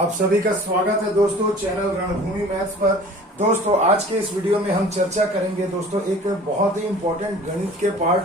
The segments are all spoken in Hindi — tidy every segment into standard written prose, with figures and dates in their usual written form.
आप सभी का स्वागत है दोस्तों चैनल रणभूमि मैथ्स पर। दोस्तों आज के इस वीडियो में हम चर्चा करेंगे दोस्तों एक बहुत ही इम्पोर्टेंट गणित के पार्ट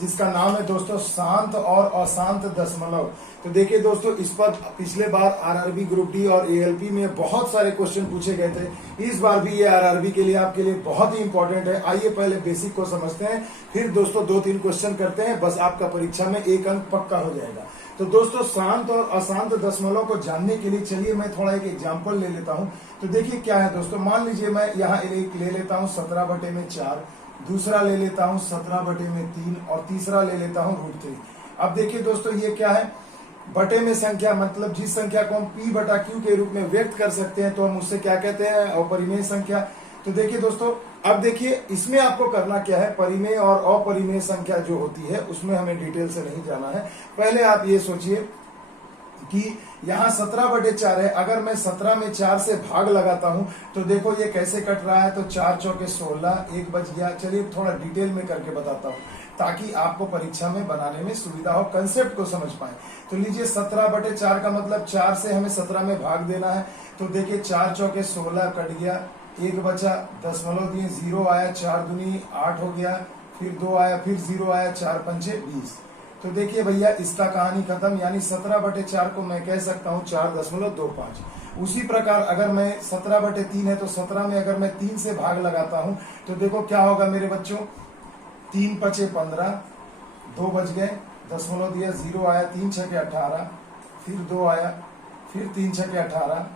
जिसका नाम है दोस्तों शांत और अशांत दशमलव। तो देखिए दोस्तों, इस पर पिछले बार आरआरबी ग्रुप डी और एएलपी में बहुत सारे क्वेश्चन पूछे गए थे। इस बार भी ये आरआरबी के लिए आपके लिए बहुत ही इंपॉर्टेंट है। आइए पहले बेसिक को समझते हैं, फिर दोस्तों 2-3 क्वेश्चन करते हैं, बस आपका परीक्षा में 1 अंक पक्का हो जाएगा। तो दोस्तों शांत और अशांत दशमलव को जानने के लिए चलिए मैं थोड़ा एक एग्जाम्पल ले लेता हूँ। तो देखिए क्या है दोस्तों, मान लीजिए मैं यहाँ एक ले लेता हूँ 17/4, दूसरा ले लेता हूँ 17/3 और तीसरा ले लेता हूँ √3। अब देखिए दोस्तों ये क्या है, बटे में संख्या, मतलब जिस संख्या को हम p/q के रूप में व्यक्त कर सकते हैं तो हम उससे क्या कहते हैं, अपरिमेय संख्या। तो देखिए दोस्तों, अब देखिए इसमें आपको करना क्या है, परिमेय और अपरिमेय संख्या जो होती है उसमें हमें डिटेल से नहीं जाना है। पहले आप ये सोचिए कि यहाँ 17/4 है, अगर मैं 17 में 4 से भाग लगाता हूं तो देखो ये कैसे कट रहा है। तो 4 चौके 16, 1 बच गया। चलिए थोड़ा डिटेल में करके बताता हूँ ताकि आपको परीक्षा में बनाने में सुविधा हो, कंसेप्ट को समझ पाए। तो लीजिए 17/4 का मतलब 4 से हमें 17 में भाग देना है। तो देखिए 4 चौके 16 कट गया, 1 बचा, दशमलव दिए, 0 आया, 4 दूनी 8 हो गया, फिर 2 आया, फिर 0 आया, 4 पंचे 20। तो देखिए भैया इसका कहानी खत्म, यानी 17/4 को मैं कह सकता हूँ 4.25। उसी प्रकार अगर मैं 17/3 है तो 17 में अगर मैं 3 से भाग लगाता हूँ तो देखो क्या होगा मेरे बच्चों, 3 पचे 15, 2 बच गए, दशमलव दिया, 0 आया, 3 छके 18, फिर 2 आया, फिर 3 छके 18,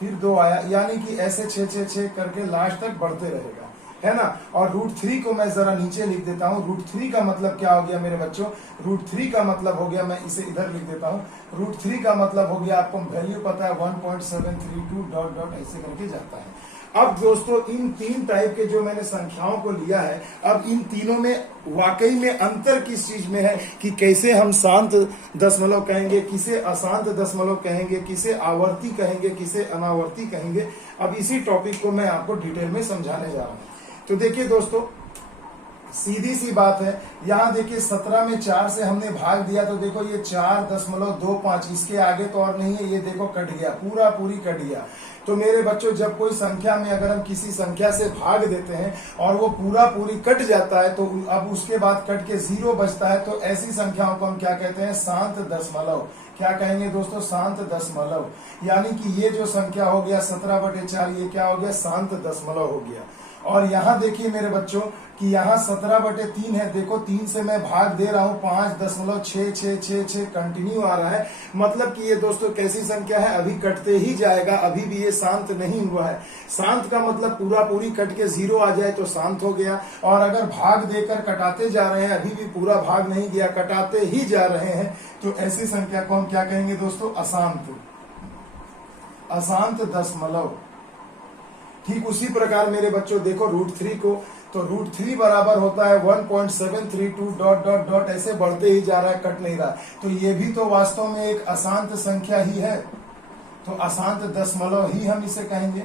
फिर 2 आया, यानी कि ऐसे 6 करके लास्ट तक बढ़ते रहेगा, है ना। और √3 को मैं जरा नीचे लिख देता हूँ। √3 का मतलब क्या हो गया मेरे बच्चों, √3 का मतलब हो गया, मैं इसे इधर लिख देता हूँ। √3 का मतलब हो गया, आपको वैल्यू पता है 1.732 ऐसे करके जाता है। अब दोस्तों इन 3 टाइप के जो मैंने संख्याओं को लिया है, अब इन तीनों में वाकई में अंतर किस चीज में है कि कैसे हम शांत दशमलव कहेंगे, किसे अशांत दशमलव कहेंगे, किसे आवर्ती कहेंगे, किसे अनावर्ती कहेंगे। अब इसी टॉपिक को मैं आपको डिटेल में समझाने जा रहा हूँ। तो देखिए दोस्तों सीधी सी बात है, यहाँ देखिए 17 में 4 से हमने भाग दिया तो देखो ये 4.25, इसके आगे तो और नहीं है, ये देखो कट गया, पूरी कट गया। तो मेरे बच्चों जब कोई संख्या में अगर हम किसी संख्या से भाग देते हैं और वो पूरी कट जाता है तो अब उसके बाद कट के 0 बचता है, तो ऐसी संख्याओं को हम क्या कहते हैं, शांत दशमलव। क्या कहेंगे दोस्तों, शांत दशमलव। यानी कि ये जो संख्या हो गया 17/4, ये क्या हो गया, शांत दशमलव हो गया। और यहाँ देखिए मेरे बच्चों कि यहाँ 17/3 है, देखो 3 से मैं भाग दे रहा हूँ, 5.66666 कंटिन्यू आ रहा है। मतलब कि ये दोस्तों कैसी संख्या है, अभी कटते ही जाएगा, अभी भी ये शांत नहीं हुआ है। शांत का मतलब पूरी कट के 0 आ जाए तो शांत हो गया, और अगर भाग देकर कटाते जा रहे हैं, अभी भी पूरा भाग नहीं गया, कटाते ही जा रहे हैं, तो ऐसी संख्या को हम क्या कहेंगे दोस्तों, अशांत, अशांत दशमलव। ठीक उसी प्रकार मेरे बच्चों देखो √3 को, तो √3 बराबर होता है 1.732 ऐसे बढ़ते ही जा रहा है, कट नहीं रहा। तो ये भी तो वास्तव में एक अशांत संख्या ही है, तो अशांत दशमलव ही हम इसे कहेंगे।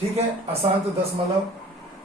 ठीक है, अशांत दशमलव।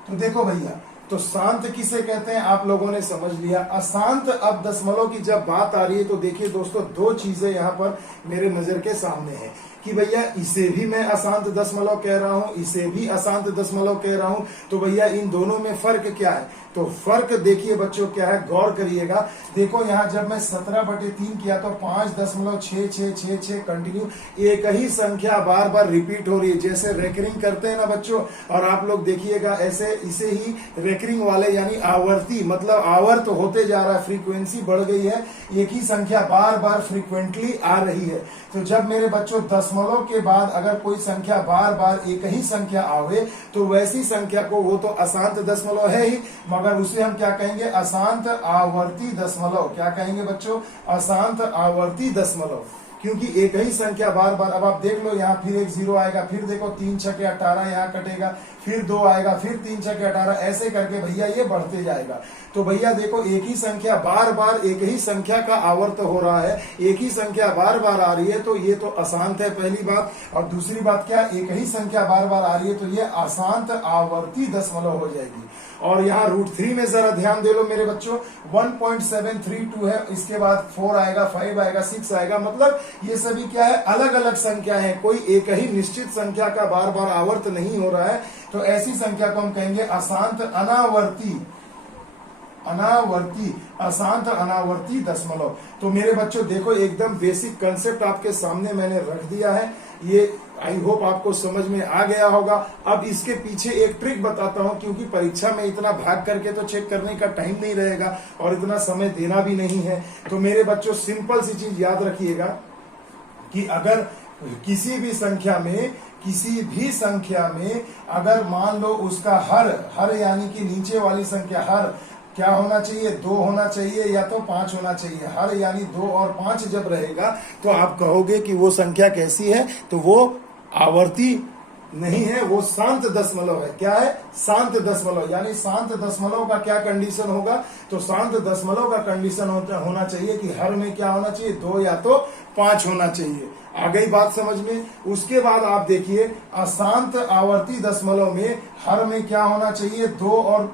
तो देखो भैया, तो शांत किसे कहते हैं आप लोगों ने समझ लिया। अशांत अब दशमलव की जब बात आ रही है तो देखिए दोस्तों 2 चीजें यहाँ पर मेरे नजर के सामने है कि भैया इसे भी मैं अशांत दशमलव कह रहा हूं, इसे भी अशांत दशमलव कह रहा हूं। तो भैया इन दोनों में फर्क क्या है, तो फर्क देखिए बच्चों क्या है, गौर करिएगा। देखो यहाँ जब मैं 17/3 किया तो 5.6666 कंटिन्यू एक ही संख्या बार बार रिपीट हो रही है, जैसे रेकरिंग करते हैं ना बच्चों। और आप लोग देखिएगा ऐसे इसे ही रेकरिंग वाले यानी आवर्ती, मतलब आवर्त होते जा रहा है, फ्रीक्वेंसी बढ़ गई है, एक ही संख्या बार बार फ्रीक्वेंटली आ रही है। तो जब मेरे बच्चों दशमलव के बाद अगर कोई संख्या बार बार एक ही संख्या आवे तो वैसी संख्या को, वो तो अशांत दशमलव है ही, मगर उसे हम क्या कहेंगे, अशांत आवर्ती दशमलव। क्या कहेंगे बच्चों, अशांत आवर्ती दशमलव, क्योंकि एक ही संख्या बार बार। अब आप देख लो यहाँ फिर एक 0 आएगा, फिर देखो 3 छके 18 यहाँ कटेगा, फिर 2 आएगा, फिर 3 छके 18, ऐसे करके भैया ये बढ़ते जाएगा। तो भैया देखो एक ही संख्या बार बार, एक ही संख्या का आवर्त हो रहा है, एक ही संख्या बार बार आ रही है, तो ये तो अशांत है पहली बात। और दूसरी बात क्या, एक ही संख्या बार बार आ रही है तो ये अशांत आवर्ती दशमलव हो जाएगी। और यहाँ √3 में जरा ध्यान दे लो मेरे बच्चों, 1.732 है, इसके बाद 4 आएगा, 5 आएगा, 6 आएगा, मतलब ये सभी क्या है, अलग अलग संख्या है, कोई एक ही निश्चित संख्या का बार बार आवर्त नहीं हो रहा है। तो ऐसी संख्या को हम कहेंगे अशांत अशांत अनावर्ती दशमलव। तो मेरे बच्चों देखो, एकदम बेसिक कंसेप्ट आपके सामने मैंने रख दिया है, ये आई होप आपको समझ में आ गया होगा। अब इसके पीछे एक ट्रिक बताता हूं, क्योंकि परीक्षा में इतना भाग करके तो चेक करने का टाइम नहीं रहेगा और इतना समय देना भी नहीं है। तो मेरे बच्चों सिंपल सी चीज याद रखिएगा कि अगर किसी भी संख्या में अगर मान लो उसका हर यानी कि नीचे वाली संख्या हर क्या होना चाहिए, 2 होना चाहिए या तो 5 होना चाहिए। हर यानी 2 और 5 जब रहेगा तो आप कहोगे कि वो संख्या कैसी है, तो वो आवर्ती नहीं है, वो शांत दशमलव है। क्या है? शांत दशमलव। यानी शांत दशमलव का क्या कंडीशन होगा, तो शांत दशमलव का कंडीशन होना चाहिए कि हर में क्या होना चाहिए, 2 या तो 5 होना चाहिए। आ गई बात समझ में। उसके बाद आप देखिए अशांत आवर्ती दशमलव में हर में क्या होना चाहिए, 2 और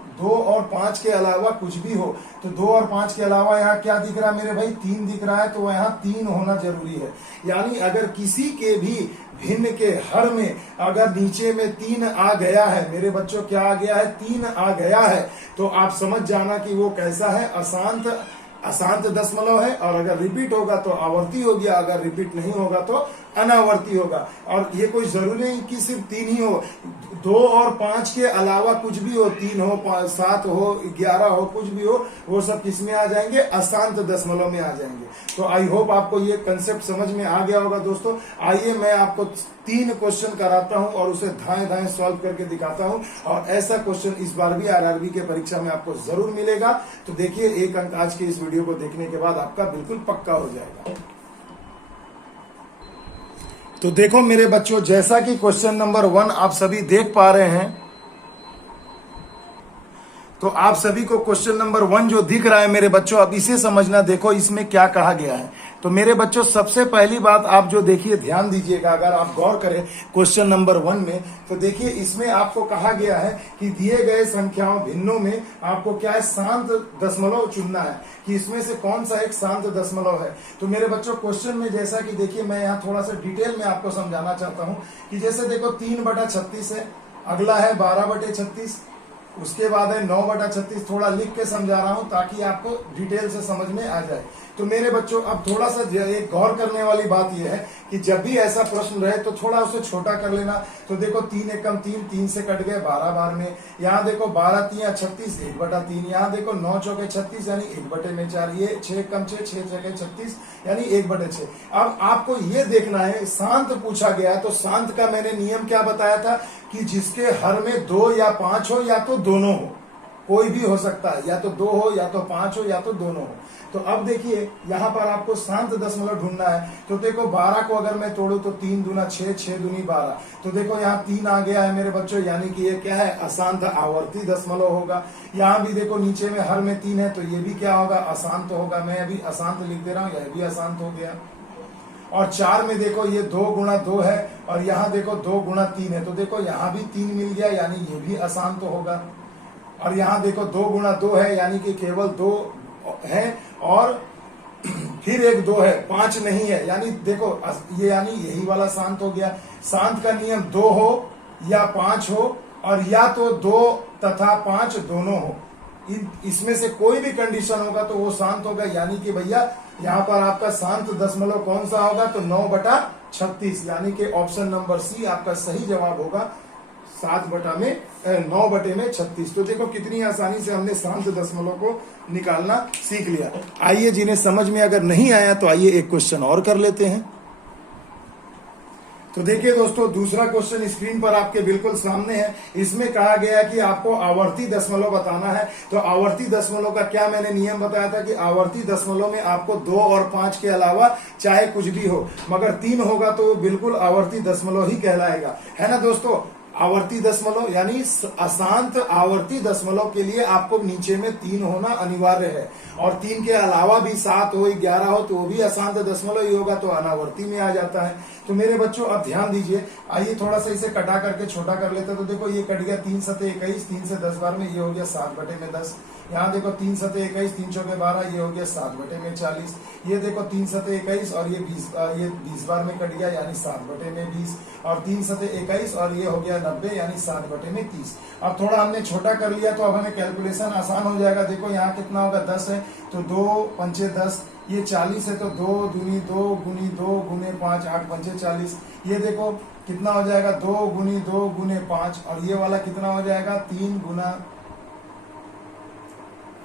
5 के अलावा कुछ भी हो। तो 2 और 5 के अलावा यहाँ क्या दिख रहा है मेरे भाई, 3 दिख रहा है, तो यहाँ 3 होना जरूरी है। यानी अगर किसी के भी भिन्न के हर में अगर नीचे में 3 आ गया है मेरे बच्चों, क्या आ गया है, 3 आ गया है, तो आप समझ जाना कि वो कैसा है, अशांत दशमलव है। और अगर रिपीट होगा तो आवर्ती हो गया, अगर रिपीट नहीं होगा तो अनावर्ती होगा। और ये कोई जरूरी नहीं कि सिर्फ 3 ही हो, 2 और 5 के अलावा कुछ भी हो, 3 हो, 7 हो, 11 हो, कुछ भी हो, वो सब किस में आ जाएंगे, अशांत दशमलव में आ जाएंगे। तो आई होप आपको ये कंसेप्ट समझ में आ गया होगा दोस्तों। आइए मैं आपको 3 क्वेश्चन कराता हूं और उसे धाएं सॉल्व करके दिखाता हूं, और ऐसा क्वेश्चन इस बार भी आरआरबी के परीक्षा में आपको जरूर मिलेगा। तो देखिए, 1 अंक आज के इस वीडियो को देखने के बाद आपका बिल्कुल पक्का हो जाएगा। तो देखो मेरे बच्चों, जैसा कि क्वेश्चन नंबर 1 आप सभी देख पा रहे हैं, तो आप सभी को क्वेश्चन नंबर 1 जो दिख रहा है मेरे बच्चों, अब इसे समझना। देखो इसमें क्या कहा गया है। तो मेरे बच्चों सबसे पहली बात आप जो देखिए, ध्यान दीजिएगा, अगर आप गौर करें क्वेश्चन नंबर 1 में, तो देखिए इसमें आपको कहा गया है कि दिए गए संख्याओं भिन्नों में आपको क्या है, शांत दशमलव चुनना है कि इसमें से कौन सा एक शांत दशमलव है। तो मेरे बच्चों क्वेश्चन में जैसा कि देखिए, मैं यहाँ थोड़ा सा डिटेल में आपको समझाना चाहता हूँ कि जैसे देखो 3/36 है, अगला है 12/36, उसके बाद है 9/36। थोड़ा लिख के समझा रहा हूं ताकि आपको डिटेल से समझ में आ जाए। तो मेरे बच्चों अब थोड़ा सा एक गौर करने वाली बात यह है कि जब भी ऐसा प्रश्न रहे तो थोड़ा उसे छोटा कर लेना। तो देखो 3 एकम 3, 3 से कट गए 12 बार में। यहाँ देखो 12 3 36, 1/3। यहाँ देखो 9 चौके 36 यानी 1/4। ये 6 एकम 6, 6 चौके 36 यानी 1/6। अब आपको ये देखना है, शांत पूछा गया है, तो शांत का मैंने नियम क्या बताया था कि जिसके हर में 2 या 5 हो या तो दोनों हो, कोई भी हो सकता है, या तो 2 हो या तो 5 हो या तो दोनों हो। तो अब देखिए यहाँ पर आपको शांत दशमलव ढूंढना है। तो देखो 12 को अगर मैं तोड़ू तो 3 दूना 6, 6 दूनी 12। तो देखो यहाँ 3 आ गया है मेरे बच्चों, यानी कि ये क्या है, अशांत आवर्ती दशमलव होगा। यहाँ भी देखो नीचे में हर में 3 है, तो ये भी क्या होगा, अशांत होगा। मैं अभी अशांत लिख दे रहा हूँ, यह भी अशांत हो गया। और 4 में देखो ये 2 गुणा 2 है, और यहाँ देखो 2 गुणा 3 है, तो देखो यहाँ भी 3 मिल गया, यानी ये भी अशांत होगा। और यहाँ देखो 2 गुणा 2 है, यानी कि केवल 2 है, और फिर एक 2 है, 5 नहीं है, यानी देखो ये यानी यही वाला शांत हो गया। शांत का नियम 2 हो या 5 हो, और या तो 2 तथा 5 दोनों हो, इसमें से कोई भी कंडीशन होगा तो वो शांत होगा। यानी कि भैया यहाँ पर आपका शांत दशमलव कौन सा होगा, तो 9/36, यानी कि ऑप्शन नंबर सी आपका सही जवाब होगा। 9/36। तो देखो कितनी आसानी से हमने शांत दशमलव को निकालना सीख लिया। आइए, जिन्हें समझ में अगर नहीं आया तो आइए एक क्वेश्चन और कर लेते हैं। तो देखिए दोस्तों, दूसरा क्वेश्चन स्क्रीन पर आपके बिल्कुल सामने है। इसमें कहा गया है कि आपको आवर्ती दशमलव बताना है। तो आवर्ती दशमलव का क्या मैंने नियम बताया था कि आवर्ती दशमलव में आपको 2 और 5 के अलावा चाहे कुछ भी हो, मगर 3 होगा तो बिल्कुल आवर्ती दशमलव ही कहलाएगा, है ना दोस्तों। आवर्ती दशमलव यानी अशांत आवर्ती दशमलव के लिए आपको नीचे में 3 होना अनिवार्य है, और 3 के अलावा भी 7 हो 11 हो तो वो भी अशांत दशमलव ही होगा, तो अनावर्ती में आ जाता है। तो मेरे बच्चों अब ध्यान दीजिए, आइए थोड़ा सा इसे कटा करके छोटा कर लेते हैं। तो देखो ये कट गया 3 सते 21, 3 से 10 बार में ये हो गया 7/10। यहाँ देखो 3 सते 21, 3 चौके 12, ये हो गया 7/40। ये देखो 3 सते 21 और ये 20 बार में कट गया यानी 7/20, और 3 सते 21 और ये हो गया 90 यानी 7/30। अब थोड़ा हमने छोटा कर लिया तो अब हमें कैलकुलेशन आसान हो जाएगा। देखो यहाँ कितना होगा, 10 है तो 2 पंचे 10, ये 40 है तो 2 दूनी 2 गुनी 2 गुने 5, 8 पंचे 40। ये देखो कितना हो जाएगा, 2 गुनी 2 गुने 5, और ये वाला कितना हो जाएगा, 3 गुना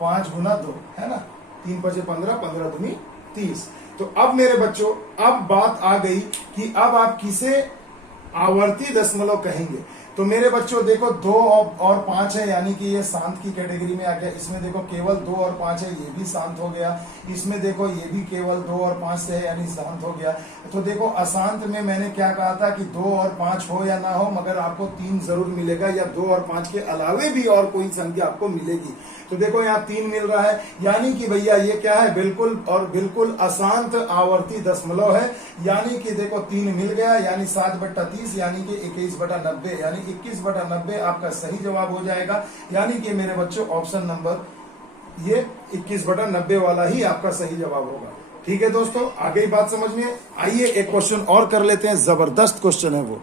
5 गुना 2, है ना, 3 पंचे 15, 15 दूनी 30। तो अब मेरे बच्चों अब बात आ गई कि अब आप किसे आवर्ती दशमलव कहेंगे। तो मेरे बच्चों देखो 2 और 5 है यानी कि ये शांत की कैटेगरी में आ गया। इसमें देखो केवल 2 और 5 है, ये भी शांत हो गया। इसमें देखो ये भी केवल 2 और 5 से है यानी शांत हो गया। तो देखो अशांत में मैंने क्या कहा था कि 2 और 5 हो या ना हो, मगर आपको 3 जरूर मिलेगा, या 2 और 5 के अलावे भी और कोई संख्या आपको मिलेगी। तो देखो यहाँ 3 मिल रहा है, यानी कि भैया ये क्या है, बिल्कुल और बिल्कुल अशांत आवर्ती दशमलव है। यानी कि देखो 3 मिल गया यानी 7/30 यानी कि 21/90 यानी 21/90 आपका सही जवाब हो जाएगा। यानी कि मेरे बच्चों ऑप्शन नंबर ये 21/90 वाला ही आपका सही जवाब होगा। ठीक है दोस्तों, आगे बात समझ में। आइए एक क्वेश्चन और कर लेते हैं, जबरदस्त क्वेश्चन है वो।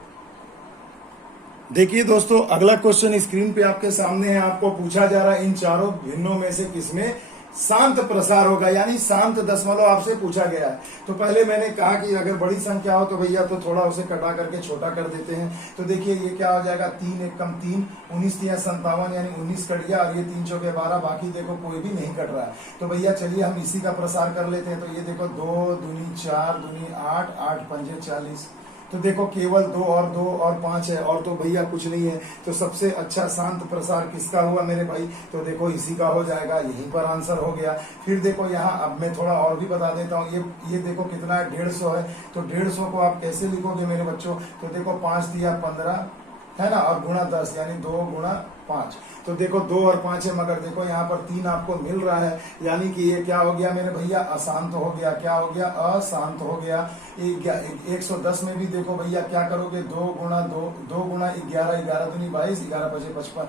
देखिए दोस्तों, अगला क्वेश्चन स्क्रीन पे आपके सामने है। आपको पूछा जा रहा है इन चारों भिन्नों में से किसमें शांत प्रसार होगा, यानी शांत दशमलव आपसे पूछा गया है। तो पहले मैंने कहा कि अगर बड़ी संख्या हो तो भैया तो थोड़ा उसे कटा करके छोटा कर देते हैं। तो देखिए ये क्या हो जाएगा, 3 एकम 3, 19 3 57 यानी 19 कट गया, और ये 3 चौके 12, बाकी देखो कोई भी नहीं कट रहा है। तो भैया चलिए हम इसी का प्रसार कर लेते हैं। तो ये देखो 2 दूनी 4 दूनी 8, 8 पंजे 40। तो देखो केवल 2 और 5 है, और तो भैया कुछ नहीं है। तो सबसे अच्छा शांत प्रसार किसका हुआ मेरे भाई, तो देखो इसी का हो जाएगा, यहीं पर आंसर हो गया। फिर देखो यहाँ अब मैं थोड़ा और भी बता देता हूँ। ये देखो कितना है, 150 है। तो 150 को आप कैसे लिखोगे मेरे बच्चों, तो देखो 5 दिया 15 है ना, और गुणा 10 यानी 2 गुणा 5। तो देखो 2 और 5 है, मगर देखो यहाँ पर 3 आपको मिल रहा है, यानी कि ये क्या हो गया मेरे भैया, अशांत हो गया। क्या हो गया, अशांत हो गया। 110 में भी देखो भैया क्या करोगे, 2 गुणा 2 गुणा 11, 11 दूनी 22, 11 पचे 55,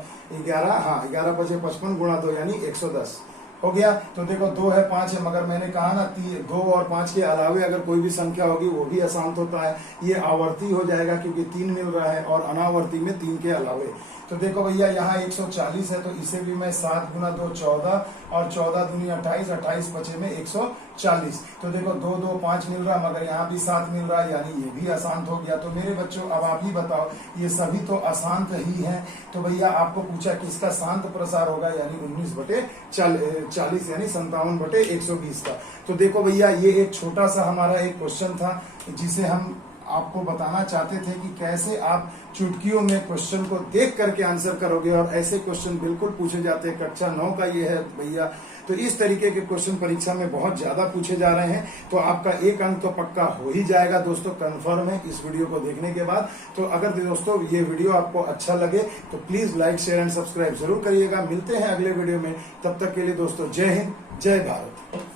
11 पचे 55 गुणा 2 यानी 110 हो गया। तो देखो 2 है 5 है, मगर मैंने कहा ना 2 और 5 के अलावे अगर कोई भी संख्या होगी वो भी अशांत होता है। ये आवर्ती हो जाएगा क्योंकि 3 मिल रहा है, और अनावर्ती में 3 के अलावे। तो देखो भैया यहाँ 140 है, तो इसे भी मैं 7 गुना 2 14, और 14 दूनी 28, 28 पचे में 140। तो देखो 2 2 5 मिल रहा, मगर यहाँ भी 7 मिल रहा है, यानी ये भी अशांत हो गया। तो मेरे बच्चों अब आप ही बताओ, ये सभी तो अशांत ही हैं। तो भैया आपको पूछा किसका शांत प्रसार होगा, यानी 19/40 यानी 57/120 का। तो देखो भैया ये एक छोटा सा हमारा एक क्वेश्चन था, जिसे हम आपको बताना चाहते थे कि कैसे आप चुटकियों में क्वेश्चन को देख करके आंसर करोगे, और ऐसे क्वेश्चन बिल्कुल पूछे जाते हैं। कक्षा 9 का ये है भैया। तो इस तरीके के क्वेश्चन परीक्षा में बहुत ज्यादा पूछे जा रहे हैं। तो आपका 1 अंक तो पक्का हो ही जाएगा दोस्तों, कंफर्म है इस वीडियो को देखने के बाद। तो अगर दोस्तों ये वीडियो आपको अच्छा लगे तो please like share and subscribe जरूर करिएगा। मिलते हैं अगले वीडियो में, तब तक के लिए दोस्तों जय हिंद जय भारत।